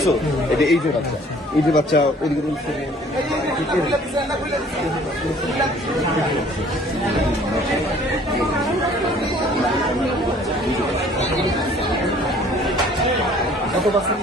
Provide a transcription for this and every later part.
দেখছ এটা এই যে বাচ্চা। এই যে বাচ্চা বলছে কত পার্সেন্ট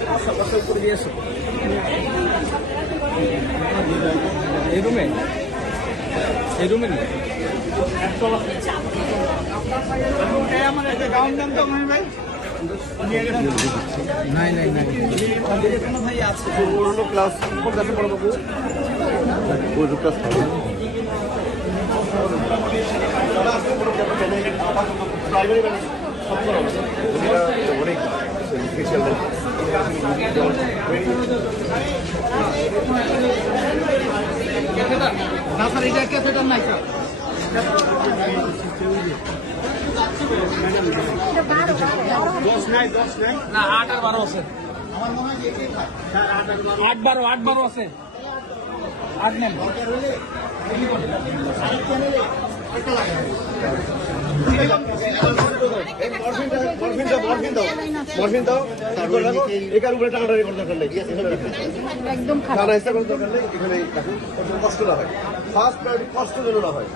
সকাল করে দিয়ে আসুন এই রুমে? এই রুমে নেই? নাই নাই নাই। পুরোনো ক্লাস কোন ক্লাসে পড়ো বাবু পুরোনো ক্লাস প্রাইমারি মানে সব করা অনেক স্পেশাল না স্যার এটা ক্যাথেটার নাই স্যার না আট বারো আছে। আট বারো আট বারো আছে মরফিন দাও মরফিন দাও। মরফিন দাও। তারপর রাখো একার উপরে টানাটানি করতে দরকার নেই। একদম খারাপ ইচ্ছা করতে দরকার নেই এখানে রাখুন কষ্ট না হয়। ফার্স্ট প্রায়োরিটি কষ্ট যেন না হয়।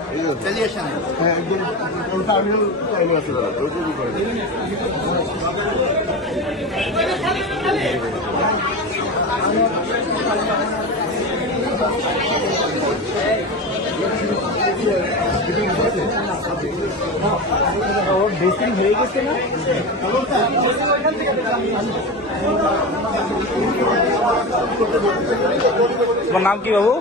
হ্যাঁ একদম টার্মিনাল টাইমে আছে দাদা ওইটুকু করে দিন। ড্রেসিং হয়ে গেছে না তোমার নাম কি বাবু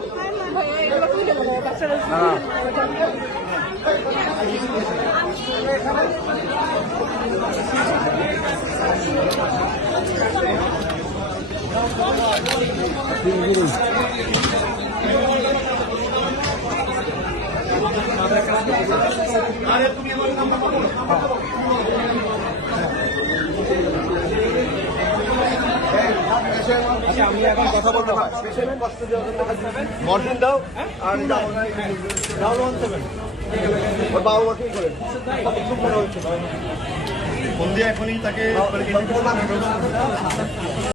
আমি এখন কথা বলতে পারি মরফিন দাও আর যাও ওয়ান বাবা করেন খুব মনে হচ্ছে ফোন দিয়ে এখনই তাকে